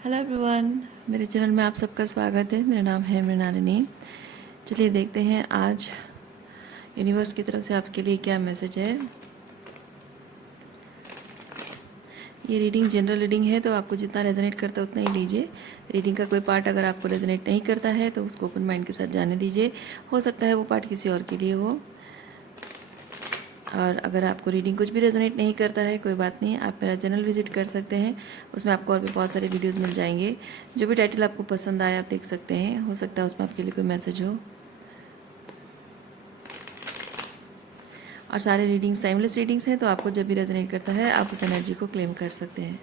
Hello everyone, मेरे channel में आप सबका स्वागत है। मेरा नाम है मृणालिनी। चलिए देखते हैं आज यूनिवर्स की तरफ से आपके लिए क्या मैसेज है। ये रीडिंग जनरल रीडिंग है, तो आपको जितना रेजोनेट करता है उतना ही लीजिए। रीडिंग का कोई पार्ट अगर आपको रेजोनेट नहीं करता है तो उसको ओपन माइंड के साथ जाने दीजिए। हो सकता है वो पार्ट किसी और के लिए हो। और अगर आपको रीडिंग कुछ भी रेजोनेट नहीं करता है, कोई बात नहीं, आप मेरा चैनल विजिट कर सकते हैं। उसमें आपको और भी बहुत सारे वीडियोस मिल जाएंगे। जो भी टाइटल आपको पसंद आए आप देख सकते हैं। हो सकता है उसमें आपके लिए कोई मैसेज हो। और सारे रीडिंग्स टाइमलेस रीडिंग्स हैं, तो आपको जब भी रेजोनेट करता है आप उस एनर्जी को क्लेम कर सकते हैं।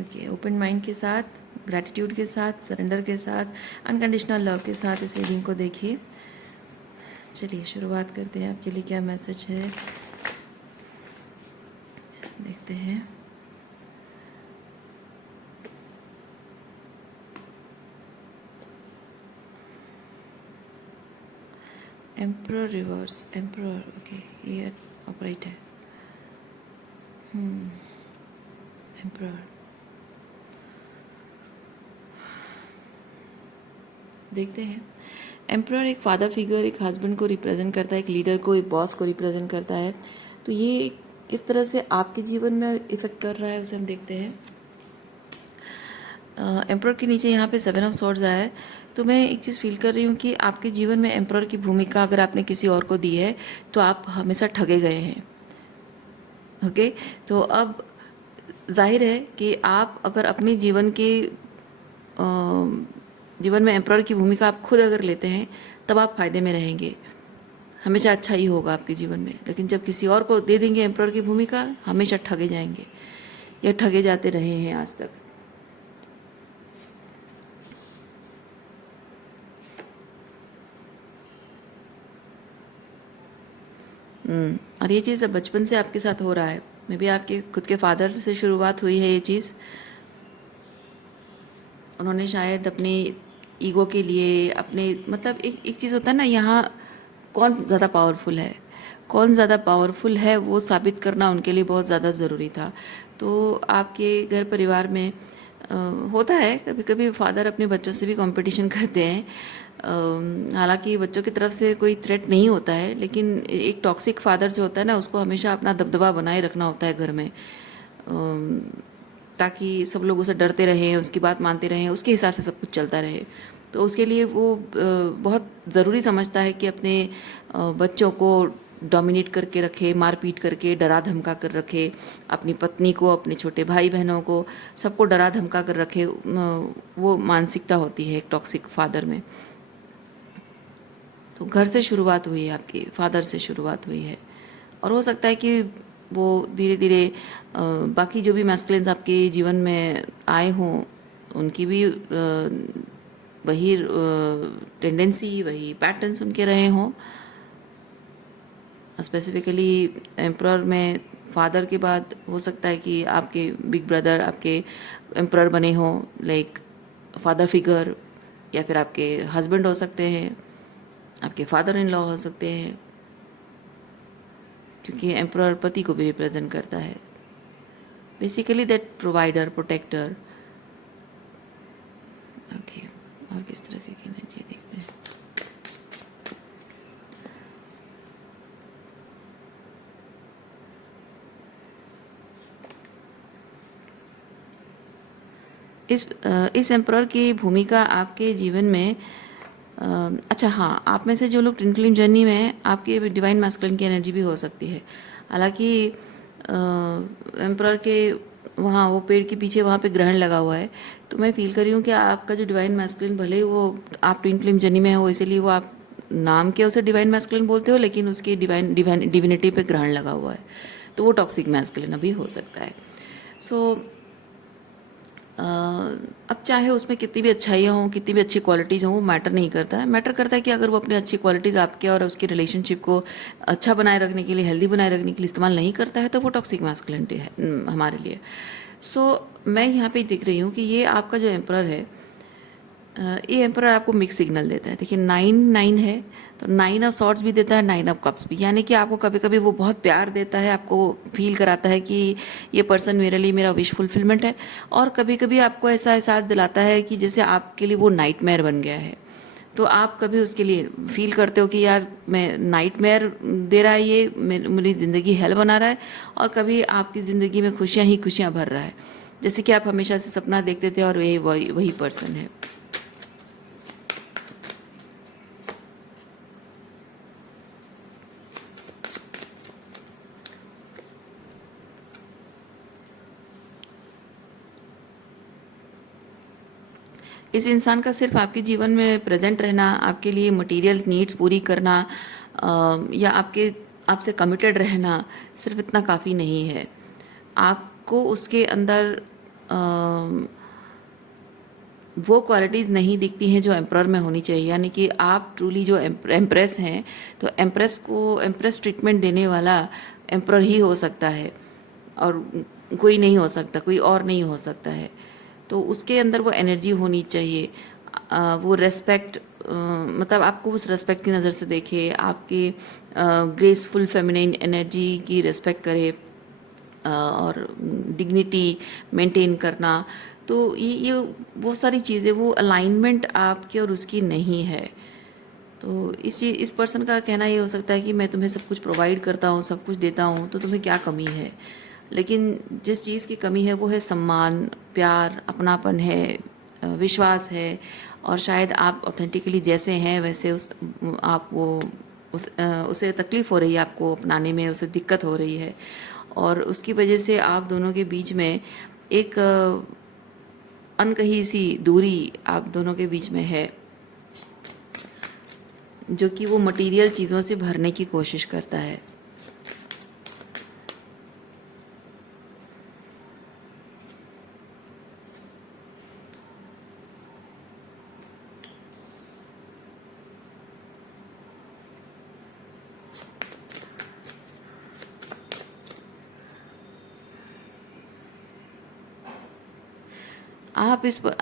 ओके, ओपन माइंड के साथ, ग्रैटिट्यूड के साथ, सरेंडर के साथ, अनकंडीशनल लव के साथ इस रीडिंग को देखिए। चलिए शुरुआत करते हैं। आपके लिए क्या मैसेज है देखते हैं। एम्परर रिवर्स, एम्परर, ओके, ये ऑपरेट है। एम्परर देखते हैं। एम्परर एक फादर फिगर, एक हस्बैंड को रिप्रेजेंट करता है, एक लीडर को, एक बॉस को रिप्रेजेंट करता है। तो ये किस तरह से आपके जीवन में इफेक्ट कर रहा है उसे हम देखते हैं। एम्परर के नीचे यहाँ पे 7 ऑफ स्वॉर्ड्स आया है। तो मैं एक चीज़ फील कर रही हूँ कि आपके जीवन में एम्परर की भूमिका अगर आपने किसी और को दी है तो आप हमेशा ठगे गए हैं। ओके, तो अब जाहिर है कि आप अगर अपने जीवन में एम्परर की भूमिका आप खुद अगर लेते हैं तब आप फायदे में रहेंगे। हमेशा अच्छा ही होगा आपके जीवन में। लेकिन जब किसी और को दे देंगे एम्परर की भूमिका, हमेशा ठगे जाएंगे या ठगे जाते रहे हैं आज तक। और ये चीज़ अब बचपन से आपके साथ हो रहा है। मे बी आपके खुद के फादर से शुरुआत हुई है ये चीज़। उन्होंने शायद अपने ईगो के लिए, अपने मतलब एक चीज़ होता है ना, यहाँ कौन ज़्यादा पावरफुल है, कौन ज़्यादा पावरफुल है वो साबित करना उनके लिए बहुत ज़्यादा ज़रूरी था। तो आपके घर परिवार में होता है कभी कभी फादर अपने बच्चों से भी कंपटीशन करते हैं। हालांकि बच्चों की तरफ से कोई थ्रेट नहीं होता है, लेकिन एक टॉक्सिक फादर जो होता है ना, उसको हमेशा अपना दबदबा बनाए रखना होता है घर में, ताकि सब लोग उसे डरते रहें, उसकी बात मानते रहें, उसके हिसाब से सब कुछ चलता रहे। तो उसके लिए वो बहुत ज़रूरी समझता है कि अपने बच्चों को डोमिनेट करके रखे, मारपीट करके डरा धमका कर रखे, अपनी पत्नी को, अपने छोटे भाई बहनों को, सबको डरा धमका कर रखे। वो मानसिकता होती है एक टॉक्सिक फादर में। तो घर से शुरुआत हुई है, आपके फादर से शुरुआत हुई है। और हो सकता है कि वो धीरे धीरे बाकी जो भी मैस्कुलिन्स आपके जीवन में आए हों, उनकी भी वही टेंडेंसी, वही पैटर्न्स उनके रहे हों। स्पेसिफिकली एम्परर में फादर के बाद हो सकता है कि आपके बिग ब्रदर आपके एम्परर बने हों, लाइक फादर फिगर, या फिर आपके हस्बैंड हो सकते हैं, आपके फादर इन लॉ हो सकते हैं, क्योंकि एम्परर पति को भी रिप्रेजेंट करता है। Basically that provider, protector. Okay, और किस तरह की एनर्जी देखते हैं। इस एम्परर की भूमिका आपके जीवन में अच्छा हाँ, आप में से जो लोग ट्विन फ्लेम जर्नी में हैं, आपकी डिवाइन मैस्कुलिन की एनर्जी भी हो सकती है। हालांकि एम्परर के वहाँ वो पेड़ के पीछे वहाँ पे ग्रहण लगा हुआ है, तो मैं फील कर रही हूँ कि आपका जो डिवाइन मैस्कुलिन, भले ही वो आप ट्विन फ्लेम जर्नी में हो, इसीलिए वो आप नाम के उसे डिवाइन मैस्कुलिन बोलते हो, लेकिन उसकी डिविनिटी पे ग्रहण लगा हुआ है, तो वो टॉक्सिक मैस्कुलिन अभी हो सकता है। सो अब चाहे उसमें कितनी भी अच्छाइयाँ हों, कितनी भी अच्छी क्वालिटीज़ हों, वो मैटर नहीं करता है। मैटर करता है कि अगर वो अपनी अच्छी क्वालिटीज़ आपके और उसकी रिलेशनशिप को अच्छा बनाए रखने के लिए, हेल्दी बनाए रखने के लिए इस्तेमाल नहीं करता है, तो वो टॉक्सिक मैस्कुलिनिटी है हमारे लिए। सो मैं यहाँ पे देख रही हूँ कि ये आपका जो एम्परर है, ये एम्परर आपको मिक्स सिग्नल देता है। देखिए 9 है, तो 9 ऑफ सॉर्ट्स भी देता है, 9 ऑफ कप्स भी, यानी कि आपको कभी कभी वो बहुत प्यार देता है, आपको फील कराता है कि ये पर्सन मेरे लिए मेरा विश फुलफिलमेंट है। और कभी कभी आपको ऐसा एहसास दिलाता है कि जैसे आपके लिए वो नाइटमेयर बन गया है। तो आप कभी उसके लिए फील करते हो कि यार मैं नाइटमेयर दे रहा है, ये मेरी ज़िंदगी हेल बना रहा है। और कभी आपकी ज़िंदगी में खुशियाँ ही खुशियाँ भर रहा है, जैसे कि आप हमेशा से सपना देखते थे और ये वही वही पर्सन है। इस इंसान का सिर्फ आपके जीवन में प्रेजेंट रहना, आपके लिए मटेरियल नीड्स पूरी करना, या आपसे कमिटेड रहना, सिर्फ इतना काफ़ी नहीं है। आपको उसके अंदर वो क्वालिटीज़ नहीं दिखती हैं जो एम्प्रर में होनी चाहिए, यानी कि आप ट्रूली जो एम्प्रेस हैं, तो एम्प्रेस ट्रीटमेंट देने वाला एम्प्रर ही हो सकता है, और कोई नहीं हो सकता, कोई और नहीं हो सकता है। तो उसके अंदर वो एनर्जी होनी चाहिए, वो रेस्पेक्ट, मतलब आपको उस रेस्पेक्ट की नज़र से देखे, आपकी ग्रेसफुल फेमिनिन एनर्जी की रेस्पेक्ट करे, और डिग्निटी मेंटेन करना। तो ये वो सारी चीज़ें, वो अलाइनमेंट आपकी और उसकी नहीं है। तो इस पर्सन का कहना ये हो सकता है कि मैं तुम्हें सब कुछ प्रोवाइड करता हूँ, सब कुछ देता हूँ, तो तुम्हें क्या कमी है। लेकिन जिस चीज़ की कमी है वो है सम्मान, प्यार, अपनापन है, विश्वास है। और शायद आप ऑथेंटिकली जैसे हैं वैसे आप वो उसे तकलीफ़ हो रही है, आपको अपनाने में उसे दिक्कत हो रही है। और उसकी वजह से आप दोनों के बीच में एक अनकही सी दूरी आप दोनों के बीच में है, जो कि वो मटेरियल चीज़ों से भरने की कोशिश करता है।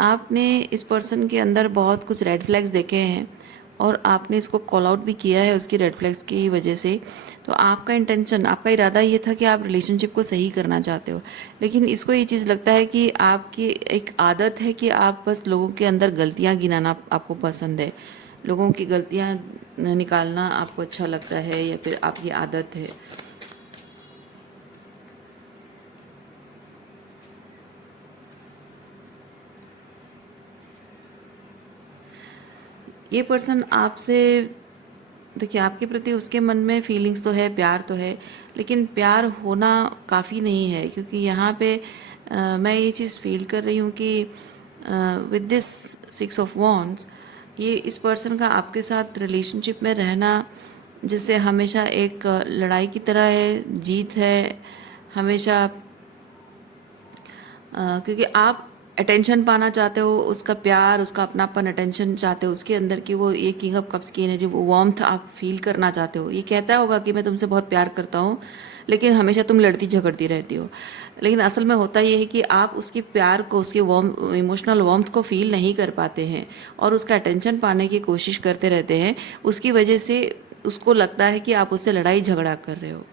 आपने इस पर्सन के अंदर बहुत कुछ रेड फ्लैग्स देखे हैं, और आपने इसको कॉल आउट भी किया है उसकी रेड फ्लैग्स की वजह से। तो आपका इंटेंशन, आपका इरादा ये था कि आप रिलेशनशिप को सही करना चाहते हो। लेकिन इसको ये चीज़ लगता है कि आपकी एक आदत है कि आप बस लोगों के अंदर गलतियाँ गिनाना आपको पसंद है, लोगों की गलतियाँ निकालना आपको अच्छा लगता है, या फिर आपकी आदत है। ये पर्सन आपसे, देखिए आपके प्रति उसके मन में फीलिंग्स तो है, प्यार तो है, लेकिन प्यार होना काफ़ी नहीं है। क्योंकि यहाँ पे मैं ये चीज़ फील कर रही हूँ कि विद दिस 6 ऑफ वॉन्ड्स, ये इस पर्सन का आपके साथ रिलेशनशिप में रहना जैसे हमेशा एक लड़ाई की तरह है, जीत है हमेशा। क्योंकि आप अटेंशन पाना चाहते हो, उसका प्यार, उसका अपनापन, अटेंशन चाहते हो, उसके अंदर की वो ये किंग ऑफ कप्स की एनर्जी, वो वार्मथ आप फील करना चाहते हो। ये कहता होगा कि मैं तुमसे बहुत प्यार करता हूँ, लेकिन हमेशा तुम लड़ती झगड़ती रहती हो। लेकिन असल में होता ये है कि आप उसके प्यार को, उसके वार्म इमोशनल वार्मथ को फील नहीं कर पाते हैं, और उसका अटेंशन पाने की कोशिश करते रहते हैं। उसकी वजह से उसको लगता है कि आप उससे लड़ाई झगड़ा कर रहे हो।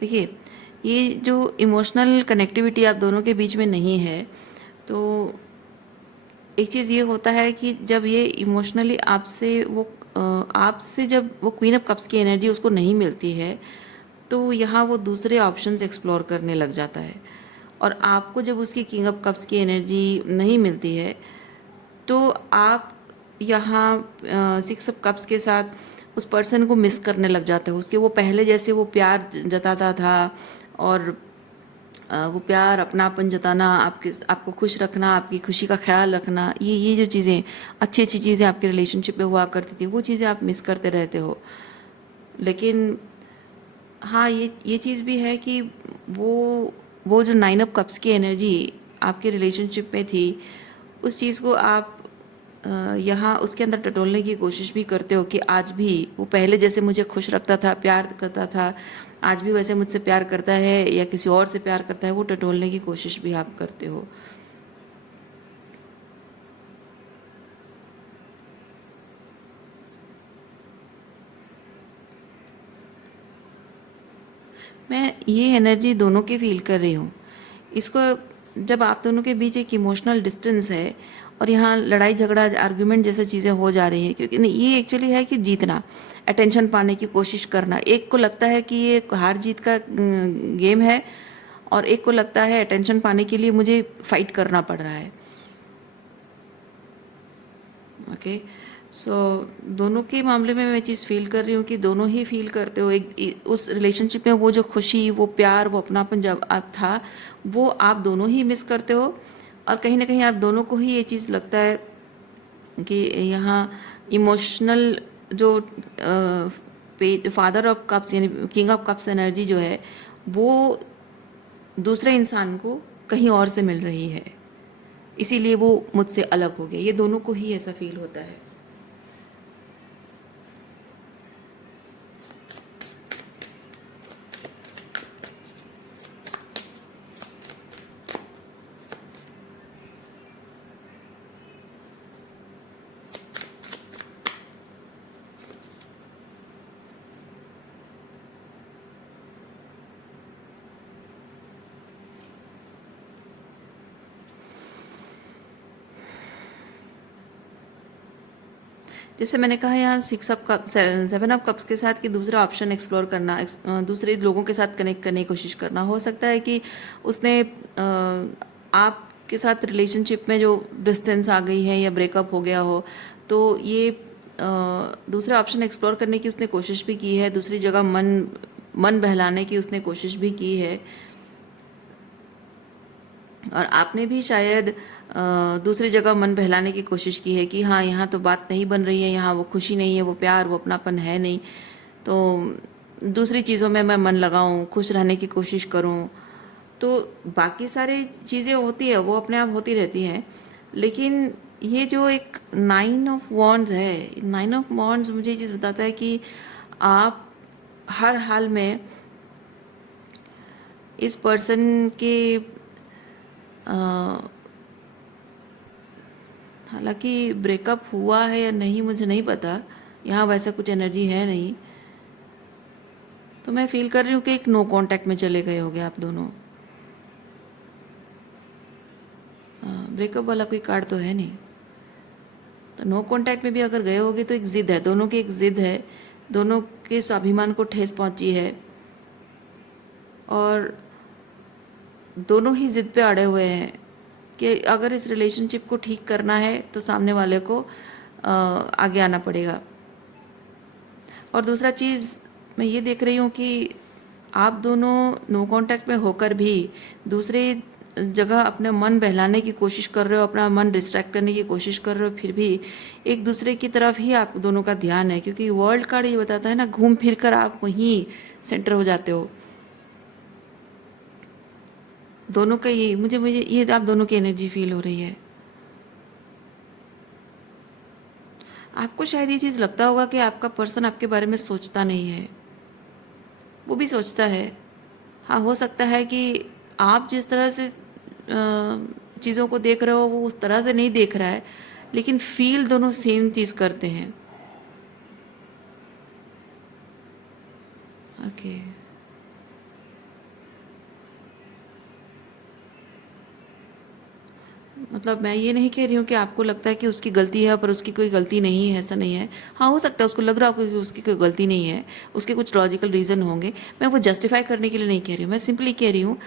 देखिए, ये जो इमोशनल कनेक्टिविटी आप दोनों के बीच में नहीं है, तो एक चीज़ ये होता है कि जब ये इमोशनली आपसे जब वो क्वीन ऑफ कप्स की एनर्जी उसको नहीं मिलती है, तो यहाँ वो दूसरे ऑप्शंस एक्सप्लोर करने लग जाता है। और आपको जब उसकी किंग ऑफ कप्स की एनर्जी नहीं मिलती है, तो आप यहाँ 6 ऑफ कप्स के साथ उस पर्सन को मिस करने लग जाते हो। उसके वो पहले जैसे वो प्यार जताता था, और वो प्यार, अपनापन जताना, आपको खुश रखना, आपकी खुशी का ख्याल रखना, ये जो चीज़ें, अच्छी अच्छी चीज़ें आपके रिलेशनशिप में हुआ करती थी, वो चीज़ें आप मिस करते रहते हो। लेकिन हाँ, ये चीज़ भी है कि वो वो जो 9 ऑफ कप्स की एनर्जी आपके रिलेशनशिप में थी, उस चीज़ को आप यहाँ उसके अंदर टटोलने की कोशिश भी करते हो कि आज भी वो पहले जैसे मुझे खुश रखता था, प्यार करता था, आज भी वैसे मुझसे प्यार करता है या किसी और से प्यार करता है, वो टटोलने की कोशिश भी आप करते हो। मैं ये एनर्जी दोनों की फील कर रही हूँ। इसको जब आप दोनों के बीच एक इमोशनल डिस्टेंस है और यहाँ लड़ाई झगड़ा आर्गुमेंट जैसे चीज़ें हो जा रही हैं, क्योंकि नहीं, ये एक्चुअली है कि जीतना, अटेंशन पाने की कोशिश करना। एक को लगता है कि ये हार जीत का गेम है और एक को लगता है अटेंशन पाने के लिए मुझे फाइट करना पड़ रहा है। ओके, सो दोनों के मामले में मैं चीज़ फील कर रही हूँ कि दोनों ही फील करते हो उस रिलेशनशिप में वो जो खुशी, वो प्यार, वो अपनापन जब आप था, वो आप दोनों ही मिस करते हो। और कहीं ना कहीं आप दोनों को ही ये चीज़ लगता है कि यहाँ इमोशनल जो पे फादर ऑफ कप्स यानी किंग ऑफ कप्स एनर्जी जो है, वो दूसरे इंसान को कहीं और से मिल रही है, इसीलिए वो मुझसे अलग हो गया। ये दोनों को ही ऐसा फील होता है। जैसे मैंने कहा यहाँ 6 ऑफ कप 7 ऑफ कप्स के साथ कि दूसरा ऑप्शन एक्सप्लोर करना, दूसरे लोगों के साथ कनेक्ट करने की कोशिश करना। हो सकता है कि उसने आपके साथ रिलेशनशिप में जो डिस्टेंस आ गई है या ब्रेकअप हो गया हो, तो ये दूसरा ऑप्शन एक्सप्लोर करने की उसने कोशिश भी की है, दूसरी जगह मन बहलाने की उसने कोशिश भी की है। और आपने भी शायद दूसरी जगह मन बहलाने की कोशिश की है कि हाँ, यहाँ तो बात नहीं बन रही है, यहाँ वो खुशी नहीं है, वो प्यार, वो अपनापन है नहीं, तो दूसरी चीज़ों में मैं मन लगाऊं, खुश रहने की कोशिश करूं। तो बाकी सारी चीज़ें होती है, वो अपने आप होती रहती हैं। लेकिन ये जो एक 9 ऑफ वॉन्ड्स है, 9 ऑफ वॉन्ड्स मुझे ये चीज़ बताता है कि आप हर हाल में इस पर्सन के हालांकि ब्रेकअप हुआ है या नहीं मुझे नहीं पता, यहाँ वैसा कुछ एनर्जी है नहीं, तो मैं फील कर रही हूँ कि एक नो कांटेक्ट में चले गए होगे आप दोनों। ब्रेकअप वाला कोई कार्ड तो है नहीं, तो नो कांटेक्ट में भी अगर गए होगे तो एक जिद है, दोनों की एक जिद है, दोनों के स्वाभिमान को ठेस पहुंची है और दोनों ही जिद पे अड़े हुए हैं कि अगर इस रिलेशनशिप को ठीक करना है तो सामने वाले को आगे आना पड़ेगा। और दूसरा चीज़ मैं ये देख रही हूँ कि आप दोनों नो कांटेक्ट में होकर भी दूसरे जगह अपने मन बहलाने की कोशिश कर रहे हो, अपना मन डिस्ट्रैक्ट करने की कोशिश कर रहे हो, फिर भी एक दूसरे की तरफ ही आप दोनों का ध्यान है, क्योंकि वर्ल्ड कार्ड ये बताता है ना, घूम फिर कर आप वहीं सेंटर हो जाते हो। दोनों का ये मुझे मुझे ये आप दोनों की एनर्जी फील हो रही है। आपको शायद ये चीज़ लगता होगा कि आपका पर्सन आपके बारे में सोचता नहीं है, वो भी सोचता है। हाँ, हो सकता है कि आप जिस तरह से चीज़ों को देख रहे हो वो उस तरह से नहीं देख रहा है, लेकिन फील दोनों सेम चीज़ करते हैं। ओके, मतलब मैं ये नहीं कह रही हूँ कि आपको लगता है कि उसकी गलती है पर उसकी कोई गलती नहीं है, ऐसा नहीं है। हाँ, हो सकता है उसको लग रहा हो कि उसकी कोई गलती नहीं है, उसके कुछ लॉजिकल रीज़न होंगे। मैं वो जस्टिफाई करने के लिए नहीं कह रही हूँ, मैं सिंपली कह रही हूँ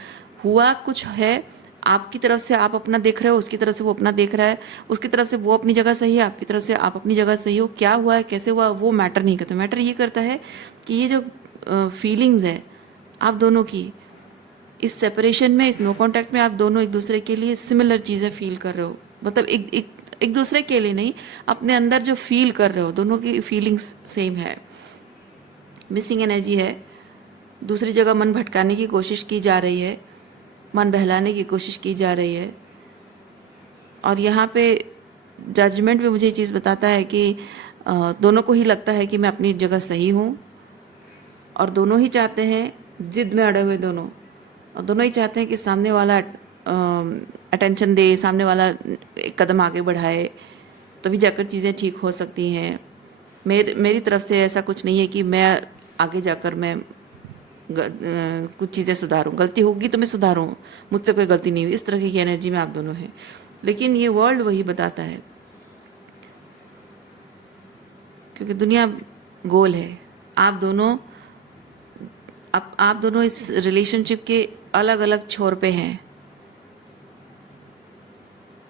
हुआ कुछ है, आपकी तरफ से आप अपना देख रहे हो, उसकी तरफ से वो अपना देख रहा है, उसकी तरफ से वो अपनी जगह सही है, आपकी तरफ से आप अपनी जगह सही हो। क्या हुआ है, कैसे हुआ, वो मैटर नहीं करता। मैटर ये करता है कि ये जो फीलिंग्स है आप दोनों की, इस सेपरेशन में, इस नो कांटेक्ट में आप दोनों एक दूसरे के लिए सिमिलर चीज़ें फील कर रहे हो। मतलब एक दूसरे के लिए नहीं, अपने अंदर जो फील कर रहे हो, दोनों की फीलिंग्स सेम है। मिसिंग एनर्जी है, दूसरी जगह मन भटकाने की कोशिश की जा रही है, मन बहलाने की कोशिश की जा रही है। और यहाँ पे जजमेंट भी मुझे ये चीज़ बताता है कि दोनों को ही लगता है कि मैं अपनी जगह सही हूँ, और दोनों ही चाहते हैं, जिद में अड़े हुए दोनों, और दोनों ही चाहते हैं कि सामने वाला अटेंशन दे, सामने वाला एक कदम आगे बढ़ाए, तभी जाकर चीज़ें ठीक हो सकती हैं। मेरी तरफ से ऐसा कुछ नहीं है कि मैं आगे जाकर मैं कुछ चीज़ें सुधारूं, गलती होगी तो मैं सुधारूं, मुझसे कोई गलती नहीं हुई, इस तरह की एनर्जी में आप दोनों हैं। लेकिन ये वर्ल्ड वही बताता है, क्योंकि दुनिया गोल है। आप दोनों आप दोनों इस रिलेशनशिप के अलग अलग छोर पे हैं।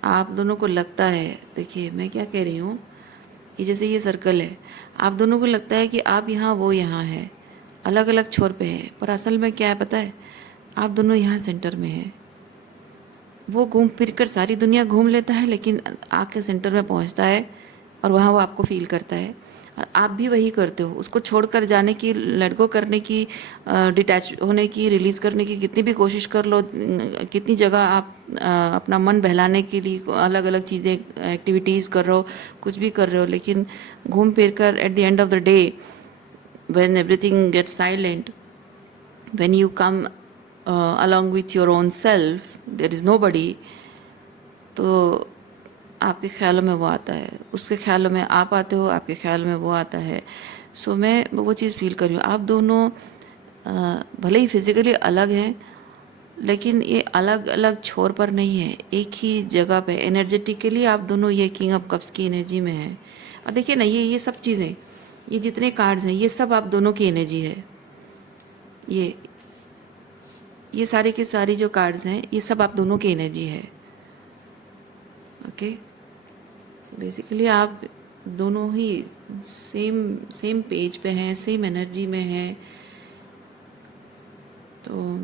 आप दोनों को लगता है, देखिए मैं क्या कह रही हूँ, ये जैसे ये सर्कल है, आप दोनों को लगता है कि आप यहाँ वो यहाँ है, अलग अलग छोर पे हैं, पर असल में क्या है पता है, आप दोनों यहाँ सेंटर में हैं। वो घूम फिर कर सारी दुनिया घूम लेता है, लेकिन आके सेंटर में पहुँचता है और वहाँ वो आपको फील करता है। और आप भी वही करते हो। उसको छोड़कर जाने की, लेट गो करने की, डिटैच होने की, रिलीज़ करने की कितनी भी कोशिश कर लो, कितनी जगह आप अपना मन बहलाने के लिए अलग अलग चीज़ें, एक्टिविटीज़ कर रहे हो, कुछ भी कर रहे हो, लेकिन घूम फिर कर at the end of the day, when everything gets silent, when you come along with your own self, there is nobody, तो आपके ख्यालों में वो आता है, उसके ख्यालों में आप आते हो, आपके ख्याल में वो आता है। सो मैं वो चीज़ फील कर रही हूँ, आप दोनों भले ही फिज़िकली अलग हैं, लेकिन ये अलग अलग छोर पर नहीं है, एक ही जगह पे एनर्जेटिकली आप दोनों ये किंग ऑफ कप्स की एनर्जी में हैं। और देखिए ना, ये सब चीज़ें, ये जितने कार्ड्स हैं, ये सब आप दोनों की एनर्जी है। ये सारे के सारे जो कार्ड्स हैं, ये सब आप दोनों की एनर्जी है। ओके, सो बेसिकली आप दोनों ही सेम पेज पे हैं, सेम एनर्जी में हैं। तो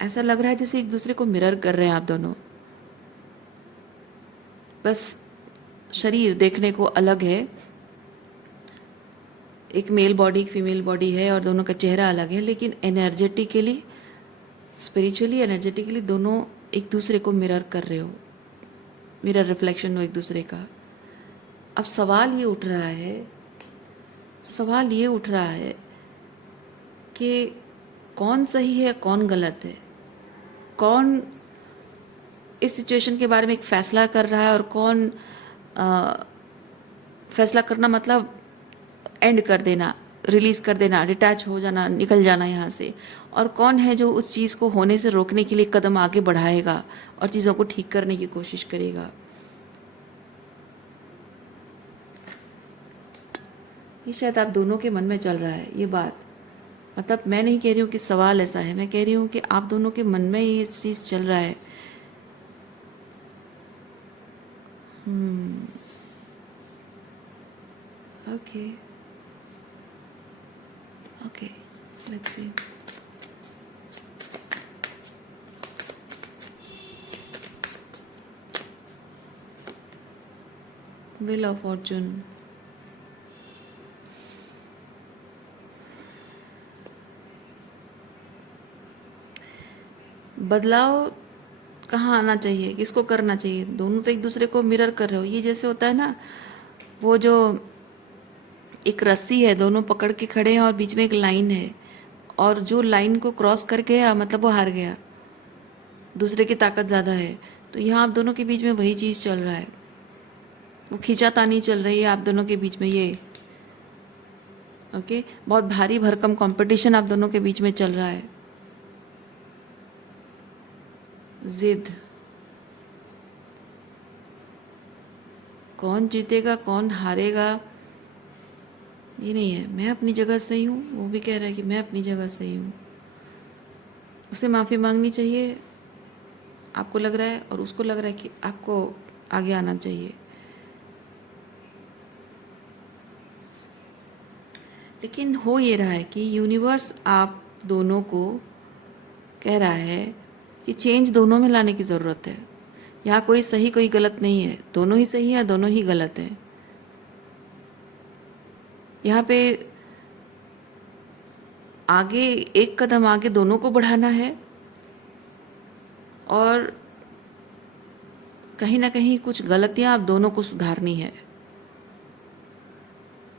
ऐसा लग रहा है जैसे एक दूसरे को मिरर कर रहे हैं आप दोनों। बस शरीर देखने को अलग है, एक मेल बॉडी, एक फीमेल बॉडी है, और दोनों का चेहरा अलग है, लेकिन एनर्जेटिकली, स्पिरिचुअली, एनर्जेटिकली दोनों एक दूसरे को मिरर कर रहे हो, मिरर रिफ्लेक्शन हो एक दूसरे का। अब सवाल ये उठ रहा है कि कौन सही है, कौन गलत है, कौन इस सिचुएशन के बारे में एक फ़ैसला कर रहा है, और कौन फैसला करना मतलब एंड कर देना, रिलीज़ कर देना, डिटैच हो जाना, निकल जाना यहाँ से, और कौन है जो उस चीज़ को होने से रोकने के लिए कदम आगे बढ़ाएगा और चीज़ों को ठीक करने की कोशिश करेगा। ये शायद आप दोनों के मन में चल रहा है ये बात। मतलब मैं नहीं कह रही हूँ कि सवाल ऐसा है, मैं कह रही हूँ कि आप दोनों के मन में ये चीज़ चल रहा है। Okay okay, let's see. Wheel of Fortune, बदलाव कहाँ आना चाहिए, किसको करना चाहिए? दोनों तो एक दूसरे को मिरर कर रहे हो। ये जैसे होता है ना, वो जो एक रस्सी है, दोनों पकड़ के खड़े हैं और बीच में एक लाइन है, और जो लाइन को क्रॉस कर गया मतलब वो हार गया, दूसरे की ताकत ज़्यादा है। तो यहाँ आप दोनों के बीच में वही चीज़ चल रहा है, वो खींचातानी चल रही है आप दोनों के बीच में। ये ओके, बहुत भारी भरकम कंपटीशन आप दोनों के बीच में चल रहा है। जिद, कौन जीतेगा कौन हारेगा ये नहीं है। मैं अपनी जगह सही हूँ, वो भी कह रहा है कि मैं अपनी जगह सही हूँ। उसे माफ़ी मांगनी चाहिए, आपको लग रहा है, और उसको लग रहा है कि आपको आगे आना चाहिए। लेकिन हो ये रहा है कि यूनिवर्स आप दोनों को कह रहा है कि चेंज दोनों में लाने की ज़रूरत है। यहाँ कोई सही कोई गलत नहीं है, दोनों ही सही है, दोनों ही गलत है। यहाँ पे आगे एक कदम आगे दोनों को बढ़ाना है, और कहीं ना कहीं कुछ गलतियां आप दोनों को सुधारनी है।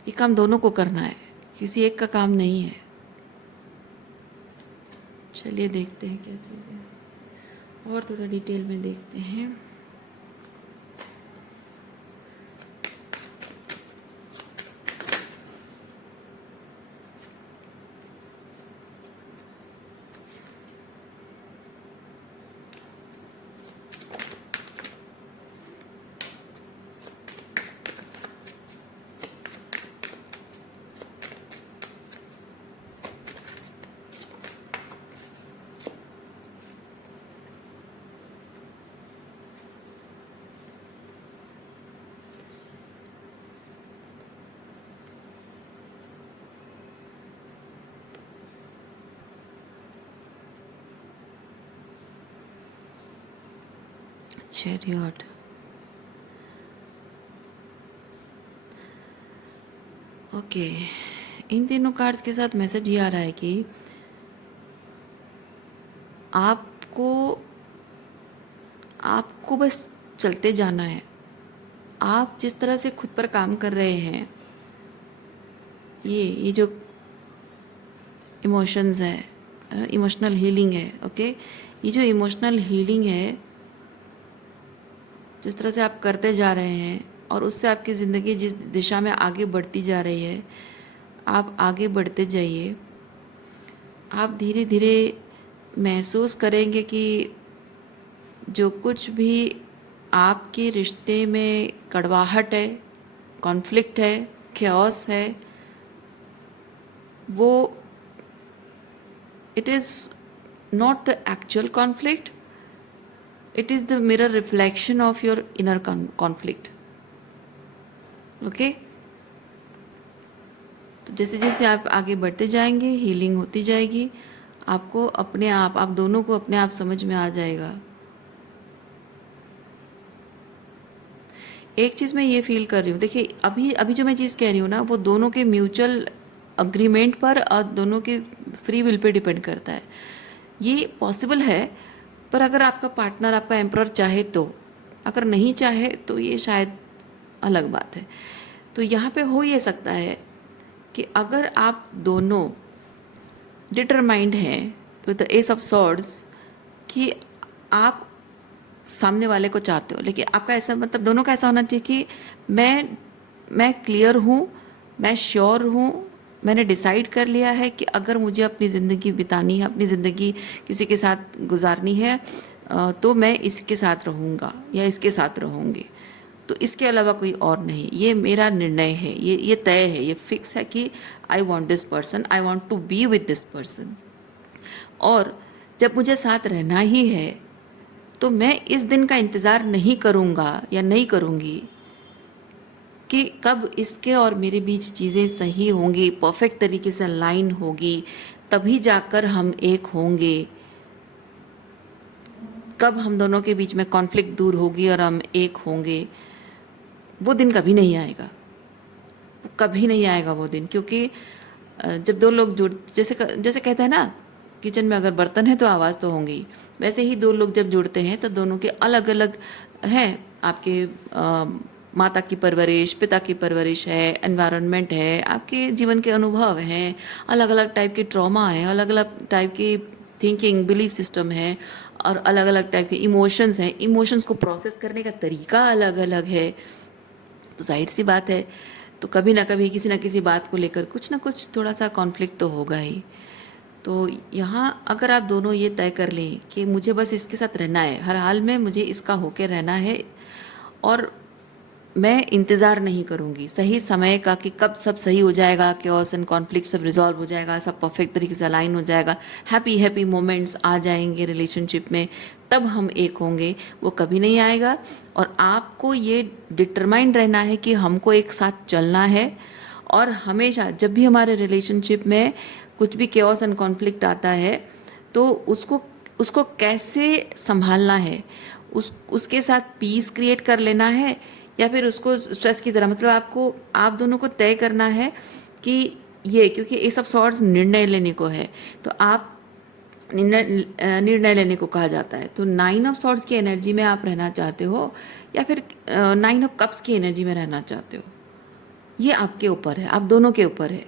ये काम दोनों को करना है, किसी एक का काम नहीं है। चलिए देखते हैं क्या चीज़ है, और थोड़ा डिटेल में देखते हैं। Chariot, okay. इन तीनों कार्ड्स के साथ मैसेज ये आ रहा है कि आपको आपको बस चलते जाना है। आप जिस तरह से खुद पर काम कर रहे हैं, ये जो इमोशंस है, इमोशनल हीलिंग है, ओके। ये जो इमोशनल हीलिंग है, जिस तरह से आप करते जा रहे हैं और उससे आपकी ज़िंदगी जिस दिशा में आगे बढ़ती जा रही है, आप आगे बढ़ते जाइए। आप धीरे धीरे महसूस करेंगे कि जो कुछ भी आपके रिश्ते में कड़वाहट है, कॉन्फ्लिक्ट है, chaos है, वो it is not the actual conflict, it is the mirror reflection of your inner conflict, okay? तो जैसे जैसे आप आगे बढ़ते जाएंगे, हीलिंग होती जाएगी। आपको अपने आप दोनों को अपने आप समझ में आ जाएगा। एक चीज़ मैं ये फील कर रही हूँ, देखिए अभी अभी जो मैं चीज़ कह रही हूँ ना, वो दोनों के म्यूचुअल अग्रीमेंट पर और दोनों के फ्री विल पे डिपेंड करता है। ये पॉसिबल है, पर अगर आपका पार्टनर, आपका एम्परर चाहे तो, अगर नहीं चाहे तो ये शायद अलग बात है। तो यहाँ पे हो ये सकता है कि अगर आप दोनों डिटरमाइंड हैं with the S of swords कि आप सामने वाले को चाहते हो, लेकिन आपका ऐसा मतलब दोनों का ऐसा होना चाहिए कि मैं क्लियर हूँ, मैं श्योर हूँ, मैंने डिसाइड कर लिया है कि अगर मुझे अपनी ज़िंदगी बितानी है, अपनी ज़िंदगी किसी के साथ गुजारनी है, तो मैं इसके साथ रहूँगा या इसके साथ रहूँगी। तो इसके अलावा कोई और नहीं, ये मेरा निर्णय है, ये तय है, ये फिक्स है कि I want this person, I want to be with this person. और जब मुझे साथ रहना ही है तो मैं इस दिन का इंतज़ार नहीं करूँगा या नहीं करूँगी कि कब इसके और मेरे बीच चीज़ें सही होंगी, परफेक्ट तरीके से अलाइन होगी, तभी जाकर हम एक होंगे। कब हम दोनों के बीच में कॉन्फ्लिक्ट दूर होगी और हम एक होंगे, वो दिन कभी नहीं आएगा, कभी नहीं आएगा वो दिन। क्योंकि जब दो लोग जुड़, जैसे जैसे कहते हैं ना, किचन में अगर बर्तन है तो आवाज़ तो होंगी, वैसे ही दो लोग जब जुड़ते हैं तो दोनों के अलग अलग हैं। आपके माता की परवरिश, पिता की परवरिश है, एनवायरनमेंट है, आपके जीवन के अनुभव हैं, अलग अलग टाइप के ट्रॉमा है, अलग अलग टाइप की थिंकिंग, बिलीफ सिस्टम है, और अलग अलग टाइप के इमोशंस हैं। इमोशंस को प्रोसेस करने का तरीका अलग अलग है। तो जाहिर सी बात है, तो कभी ना कभी किसी ना किसी बात को लेकर कुछ ना कुछ थोड़ा सा कॉन्फ्लिक्ट तो होगा ही। तो यहाँ अगर आप दोनों ये तय कर लें कि मुझे बस इसके साथ रहना है, हर हाल में मुझे इसका होके रहना है, और मैं इंतज़ार नहीं करूँगी सही समय का कि कब सब सही हो जाएगा, chaos एंड कॉन्फ्लिक्ट सब रिजॉल्व हो जाएगा, सब परफेक्ट तरीके से अलाइन हो जाएगा, हैप्पी हैप्पी मोमेंट्स आ जाएंगे रिलेशनशिप में, तब हम एक होंगे, वो कभी नहीं आएगा। और आपको ये डिटरमाइंड रहना है कि हमको एक साथ चलना है, और हमेशा जब भी हमारे रिलेशनशिप में कुछ भी chaos एंड कॉन्फ्लिक्ट आता है तो उसको कैसे संभालना है, उसके साथ पीस क्रिएट कर लेना है, या फिर उसको स्ट्रेस की तरह, मतलब आप दोनों को तय करना है कि ये, क्योंकि ये सब सॉर्ट्स निर्णय लेने को है, तो आप निर्णय लेने को कहा जाता है। तो 9 ऑफ सॉर्ड्स की एनर्जी में आप रहना चाहते हो या फिर 9 ऑफ कप्स की एनर्जी में रहना चाहते हो, ये आपके ऊपर है, आप दोनों के ऊपर है।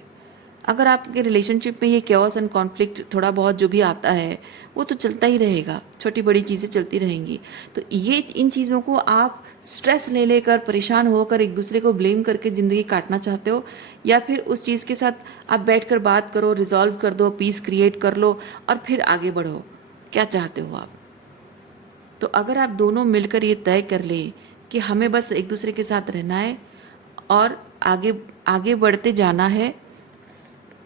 अगर आपके रिलेशनशिप में ये केओस एंड कॉन्फ्लिक्ट थोड़ा बहुत जो भी आता है वो तो चलता ही रहेगा, छोटी बड़ी चीज़ें चलती रहेंगी। तो ये इन चीज़ों को आप स्ट्रेस ले लेकर परेशान होकर एक दूसरे को ब्लेम करके ज़िंदगी काटना चाहते हो, या फिर उस चीज़ के साथ आप बैठकर बात करो, रिजॉल्व कर दो, पीस क्रिएट कर लो और फिर आगे बढ़ो, क्या चाहते हो आप? तो अगर आप दोनों मिलकर ये तय कर ले कि हमें बस एक दूसरे के साथ रहना है और आगे आगे बढ़ते जाना है,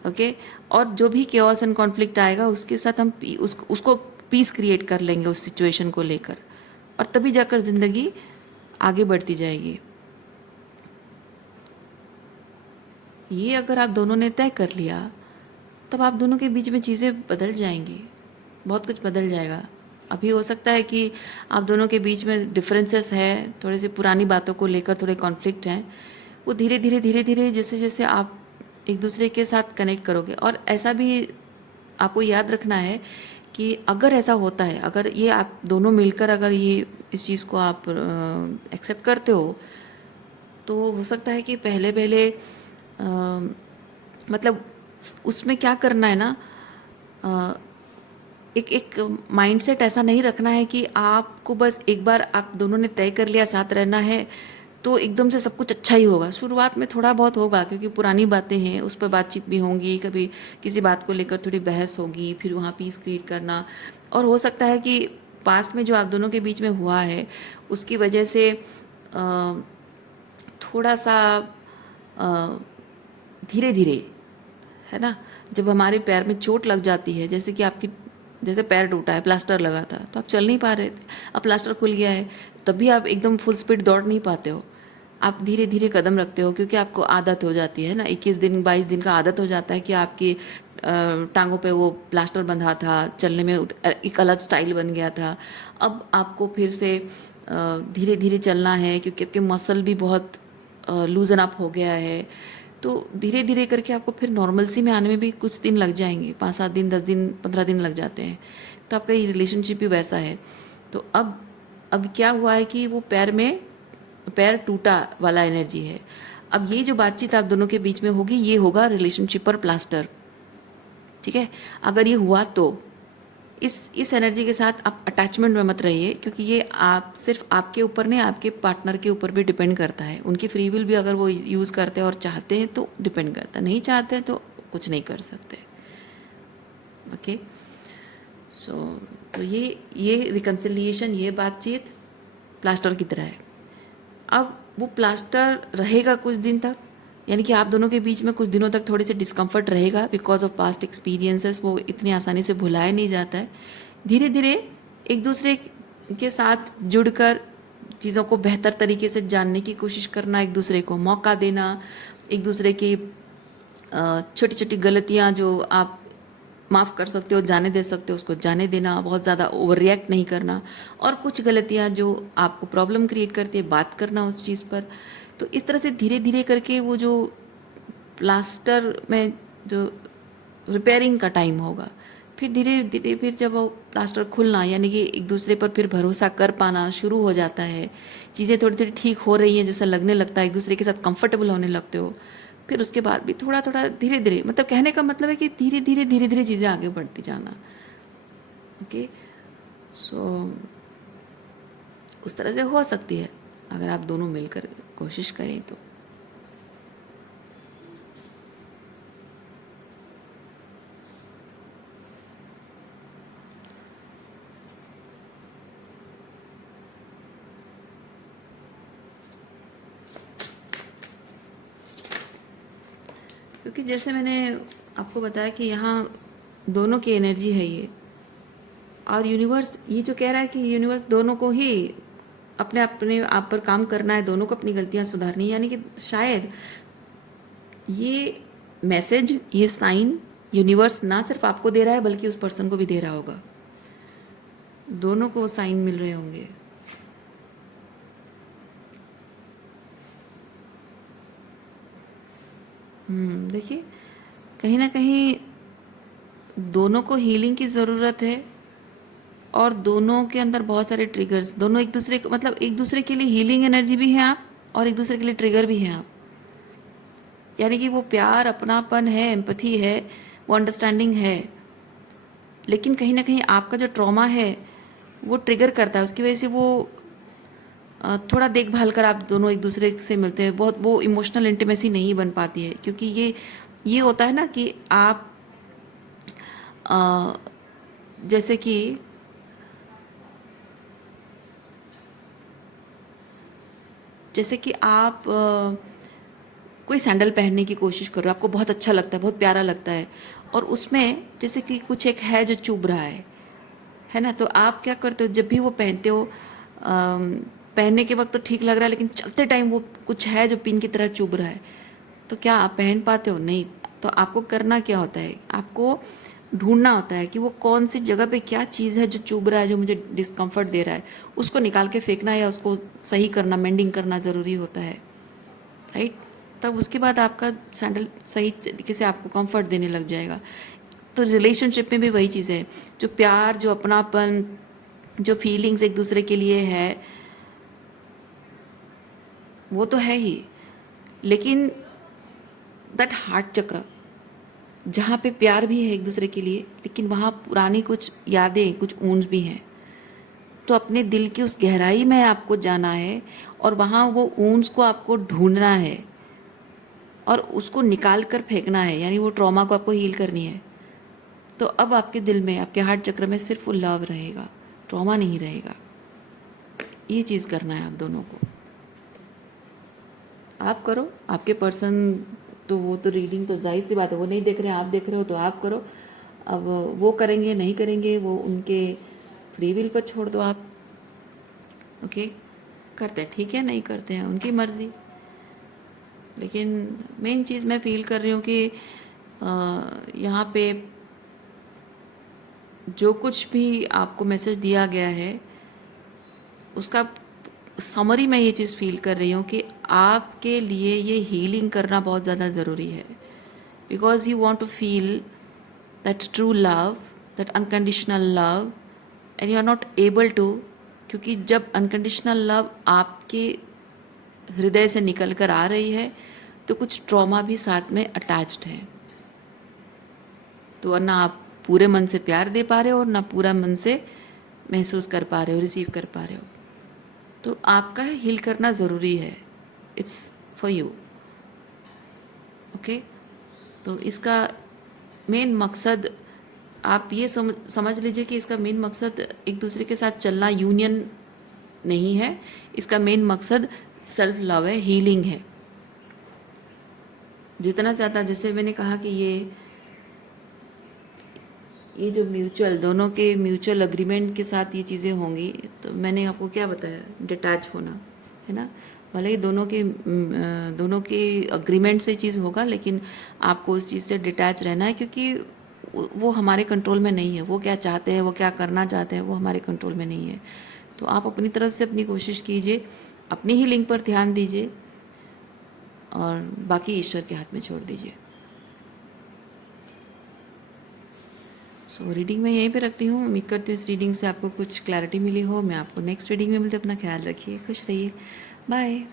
ओके, और जो भी केओस एंड कॉन्फ्लिक्ट आएगा उसके साथ हम उसको पीस क्रिएट कर लेंगे उस सिचुएशन को लेकर, और तभी जाकर ज़िंदगी आगे बढ़ती जाएगी। ये अगर आप दोनों ने तय कर लिया तब आप दोनों के बीच में चीज़ें बदल जाएंगी, बहुत कुछ बदल जाएगा। अभी हो सकता है कि आप दोनों के बीच में डिफरेंसेस हैं, थोड़ी सी पुरानी बातों को लेकर थोड़े कॉन्फ्लिक्ट हैं, वो धीरे धीरे जैसे जैसे आप एक दूसरे के साथ कनेक्ट करोगे। और ऐसा भी आपको याद रखना है कि अगर ऐसा होता है, अगर ये आप दोनों मिलकर अगर ये इस चीज़ को आप एक्सेप्ट करते हो, तो हो सकता है कि पहले पहले मतलब उसमें क्या करना है ना, अ, एक एक माइंडसेट ऐसा नहीं रखना है कि आपको बस एक बार आप दोनों ने तय कर लिया साथ रहना है तो एकदम से सब कुछ अच्छा ही होगा। शुरुआत में थोड़ा बहुत होगा क्योंकि पुरानी बातें हैं, उस पर बातचीत भी होंगी, कभी किसी बात को लेकर थोड़ी बहस होगी, फिर वहाँ पीस क्रिएट करना। और हो सकता है कि पास्ट में जो आप दोनों के बीच में हुआ है उसकी वजह से थोड़ा सा धीरे धीरे, है ना, जब हमारे पैर में चोट लग जाती है, जैसे कि आपकी जैसे पैर टूटा है, प्लास्टर लगा था तो आप चल नहीं पा रहे थे, अब प्लास्टर खुल गया है, तभी आप एकदम फुल स्पीड दौड़ नहीं पाते हो, आप धीरे धीरे कदम रखते हो क्योंकि आपको आदत हो जाती है ना, 21 दिन 22 दिन का आदत हो जाता है कि आपकी टांगों पे वो प्लास्टर बंधा था, चलने में एक अलग स्टाइल बन गया था। अब आपको फिर से धीरे धीरे चलना है क्योंकि आपके मसल भी बहुत लूजन अप हो गया है। तो धीरे धीरे करके आपको फिर नॉर्मलसी में आने में भी कुछ दिन लग जाएंगे, 5-7 दिन 10 दिन 15 दिन लग जाते हैं। तो आपका ये रिलेशनशिप भी वैसा है। तो अब क्या हुआ है कि वो पैर टूटा वाला एनर्जी है। अब ये जो बातचीत आप दोनों के बीच में होगी ये होगा रिलेशनशिप पर प्लास्टर, ठीक है। अगर ये हुआ तो इस एनर्जी के साथ आप अटैचमेंट में मत रहिए क्योंकि ये आप सिर्फ आपके ऊपर नहीं, आपके पार्टनर के ऊपर भी डिपेंड करता है। उनकी फ्री विल भी अगर वो यूज़ करते हैं और चाहते हैं तो डिपेंड करता है, नहीं चाहते हैं तो कुछ नहीं कर सकते। ओके, सो तो ये रिकन्सिलिएशन, ये बातचीत प्लास्टर की तरह है। अब वो प्लास्टर रहेगा कुछ दिन तक, यानी कि आप दोनों के बीच में कुछ दिनों तक थोड़ी सी डिस्कम्फर्ट रहेगा बिकॉज ऑफ पास्ट एक्सपीरियंसेस, वो इतनी आसानी से भुलाया नहीं जाता है। धीरे धीरे एक दूसरे के साथ जुड़कर चीज़ों को बेहतर तरीके से जानने की कोशिश करना, एक दूसरे को मौका देना, एक दूसरे की छोटी छोटी गलतियाँ जो आप माफ़ कर सकते हो, जाने दे सकते हो, उसको जाने देना, बहुत ज़्यादा ओवर रिएक्ट नहीं करना। और कुछ गलतियाँ जो आपको प्रॉब्लम क्रिएट करती है, बात करना उस चीज़ पर। तो इस तरह से धीरे धीरे करके वो जो प्लास्टर में जो रिपेयरिंग का टाइम होगा, फिर धीरे धीरे फिर जब वो प्लास्टर खुलना, यानी कि एक दूसरे पर फिर भरोसा कर पाना शुरू हो जाता है, चीज़ें थोड़ी थोड़ी ठीक हो रही हैं जैसा लगने लगता है, एक दूसरे के साथ कंफर्टेबल होने लगते हो। फिर उसके बाद भी थोड़ा थोड़ा धीरे धीरे, मतलब कहने का मतलब है कि धीरे धीरे चीज़ें आगे बढ़ती जाना। ओके, सो उस तरह से हो सकती है अगर आप दोनों मिलकर कोशिश करें तो। क्योंकि जैसे मैंने आपको बताया कि यहाँ दोनों की एनर्जी है ये, और यूनिवर्स ये जो कह रहा है कि यूनिवर्स दोनों को ही अपने अपने आप पर काम करना है, दोनों को अपनी गलतियाँ सुधारनी है, यानी कि शायद ये मैसेज, ये साइन यूनिवर्स ना सिर्फ आपको दे रहा है बल्कि उस पर्सन को भी दे रहा होगा, दोनों को साइन मिल रहे होंगे। देखिए, कहीं ना कहीं दोनों को हीलिंग की ज़रूरत है और दोनों के अंदर बहुत सारे ट्रिगर्स, दोनों एक दूसरे को मतलब एक दूसरे के लिए हीलिंग एनर्जी भी है आप और एक दूसरे के लिए ट्रिगर भी हैं आप। यानी कि वो प्यार, अपनापन है, एम्पैथी है, वो अंडरस्टैंडिंग है, लेकिन कहीं ना कहीं आपका जो ट्रॉमा है वो ट्रिगर करता है, उसकी वजह से वो थोड़ा देखभाल कर आप दोनों एक दूसरे से मिलते हैं, बहुत वो इमोशनल इंटीमेसी नहीं बन पाती है, क्योंकि ये होता है ना कि आप अ, जैसे कि आप कोई सैंडल पहनने की कोशिश कर रहे हो, आपको बहुत अच्छा लगता है, बहुत प्यारा लगता है, और उसमें जैसे कि कुछ एक है जो चुभ रहा है ना, तो आप क्या करते हो जब भी वो पहनते हो, पहनने के वक्त तो ठीक लग रहा है, लेकिन चलते टाइम वो कुछ है जो पिन की तरह चुभ रहा है, तो क्या आप पहन पाते हो? नहीं। तो आपको करना क्या होता है, आपको ढूंढना होता है कि वो कौन सी जगह पे क्या चीज़ है जो चुभ रहा है, जो मुझे डिस्कम्फर्ट दे रहा है, उसको निकाल के फेंकना या उसको सही करना, मेंडिंग करना ज़रूरी होता है, राइट? तब उसके बाद आपका सैंडल सही तरीके से आपको कंफर्ट देने लग जाएगा। तो रिलेशनशिप में भी वही चीज़ है, जो प्यार, जो अपनापन, जो फीलिंग्स एक दूसरे के लिए है, वो तो है ही, लेकिन दैट हार्ट चक्र जहाँ पे प्यार भी है एक दूसरे के लिए, लेकिन वहाँ पुरानी कुछ यादें, कुछ ऊंज भी हैं, तो अपने दिल की उस गहराई में आपको जाना है और वहाँ वो ऊंज को आपको ढूंढना है और उसको निकाल कर फेंकना है, यानी वो ट्रॉमा को आपको हील करनी है। तो अब आपके दिल में, आपके हार्ट चक्र में सिर्फ वो लव रहेगा, ट्रॉमा नहीं रहेगा। ये चीज़ करना है आप दोनों को। आप करो, आपके पर्सन तो वो तो रीडिंग तो जाहिर सी बात है, वो नहीं देख रहे हैं, आप देख रहे हो, तो आप करो। अब वो करेंगे नहीं करेंगे वो उनके फ्री विल पर छोड़ दो आप। ओके, करते हैं ठीक है, नहीं करते हैं उनकी मर्ज़ी, लेकिन मेन चीज़ मैं फील कर रही हूँ कि यहाँ पे जो कुछ भी आपको मैसेज दिया गया है उसका समरी में ये चीज़ फील कर रही हूँ कि आपके लिए ये हीलिंग करना बहुत ज़्यादा ज़रूरी है, because you want to feel that true love, that unconditional love, and you are not able to, क्योंकि जब अनकंडीशनल लव आपके हृदय से निकल कर आ रही है तो कुछ ट्रॉमा भी साथ में अटैच्ड है, तो ना आप पूरे मन से प्यार दे पा रहे हो और ना पूरा मन से महसूस कर पा रहे हो, रिसीव कर पा रहे हो, तो आपका हील करना ज़रूरी है। It's for you. ओके, तो इसका मेन मकसद आप ये समझ लीजिए कि इसका मेन मकसद एक दूसरे के साथ चलना, यूनियन नहीं है, इसका मेन मकसद सेल्फ लव है, हीलिंग है। जितना चाहता, जैसे मैंने कहा कि ये जो म्यूचुअल, दोनों के म्यूचुअल अग्रीमेंट के साथ ये चीज़ें होंगी, तो मैंने आपको क्या बताया, डिटैच होना है ना, भले ही दोनों के अग्रीमेंट से चीज़ होगा, लेकिन आपको उस चीज़ से डिटैच रहना है, क्योंकि वो हमारे कंट्रोल में नहीं है, वो क्या चाहते हैं, वो क्या करना चाहते हैं, वो हमारे कंट्रोल में नहीं है। तो आप अपनी तरफ से अपनी कोशिश कीजिए, अपनी ही लिंक पर ध्यान दीजिए और बाकी ईश्वर के हाथ में छोड़ दीजिए। सो रीडिंग मैं यहीं पे रखती हूँ। उम्मीद करती हूँ इस रीडिंग से आपको कुछ क्लैरिटी मिली हो। मैं आपको नेक्स्ट रीडिंग में मिलते, अपना ख्याल रखिए, खुश रहिए, बाय।